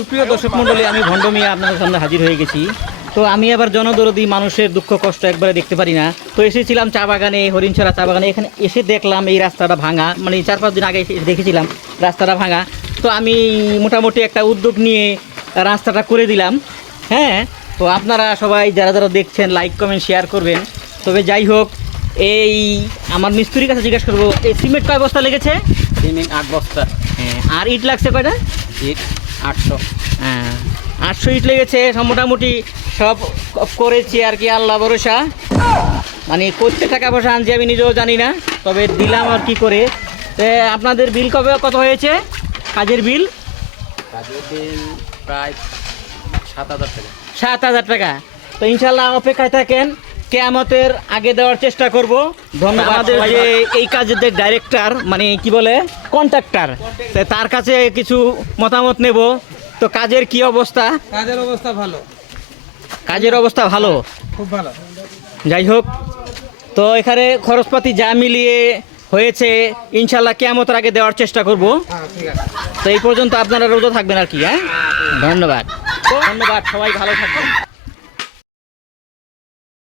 সুপ্রিয় দর্শক মণ্ডলী, আমি ভণ্ড মিয়া আপনাদের সামনে হাজির হয়ে গেছি। তো আমি আবার জনদরদি মানুষের দুঃখ কষ্ট একবারে দেখতে পারি না। তো এসেছিলাম চা বাগানে, হরিণছড়া চা বাগানে। এখানে এসে দেখলাম এই রাস্তাটা ভাঙা, মানে 4-5 দিন আগে দেখেছিলাম রাস্তাটা ভাঙা। তো আমি মোটামুটি একটা উদ্যোগ নিয়ে রাস্তাটা করে দিলাম। হ্যাঁ, তো আপনারা সবাই যারা যারা দেখছেন লাইক কমেন্ট শেয়ার করবেন। তবে যাই হোক, এই আমার মিস্ত্রির কাছে জিজ্ঞাসা করবো, এই সিমেন্ট কয় বস্তা লেগেছে? সিমেন্ট 8 বস্তা। হ্যাঁ, আর ইট লাগছে কয়টা? ইট 800। হ্যাঁ, 800 ইট লেগেছে। সব মোটামুটি সব করেছি আর কি, আল্লাহ ভরসা। মানে করতে টাকা পয়সা আনছি আমি নিজেও জানি না, তবে দিলাম আর কি করে। আপনাদের বিল কত হয়েছে? কাজের বিল কাজের বিল প্রায় 7,000 টাকা। 7,000 টাকা। তো ইনশাল্লাহ অপেক্ষায় থাকেন, কেয়ামতের আগে দেওয়ার চেষ্টা করব। ধন্যবাদ। আমাদের যে এই কাজের যে ডাইরেক্টর, মানে কি বলে কন্ট্রাক্টর, তার কাছে কিছু মতামত নেব। তো কাজের কি অবস্থা? কাজের অবস্থা ভালো, কাজের অবস্থা ভালো, খুব ভালো। যাই হোক, তো এখানে খরচপাতি যা মিলিয়ে হয়েছে ইনশাল্লাহ কিয়ামতের আগে দেওয়ার চেষ্টা করব। হ্যাঁ, ঠিক আছে। তো এই পর্যন্ত আপনারা রোজা থাকবেন আর কি। হ্যাঁ, ধন্যবাদ। ধন্যবাদ, সবাই ভালো থাকবেন।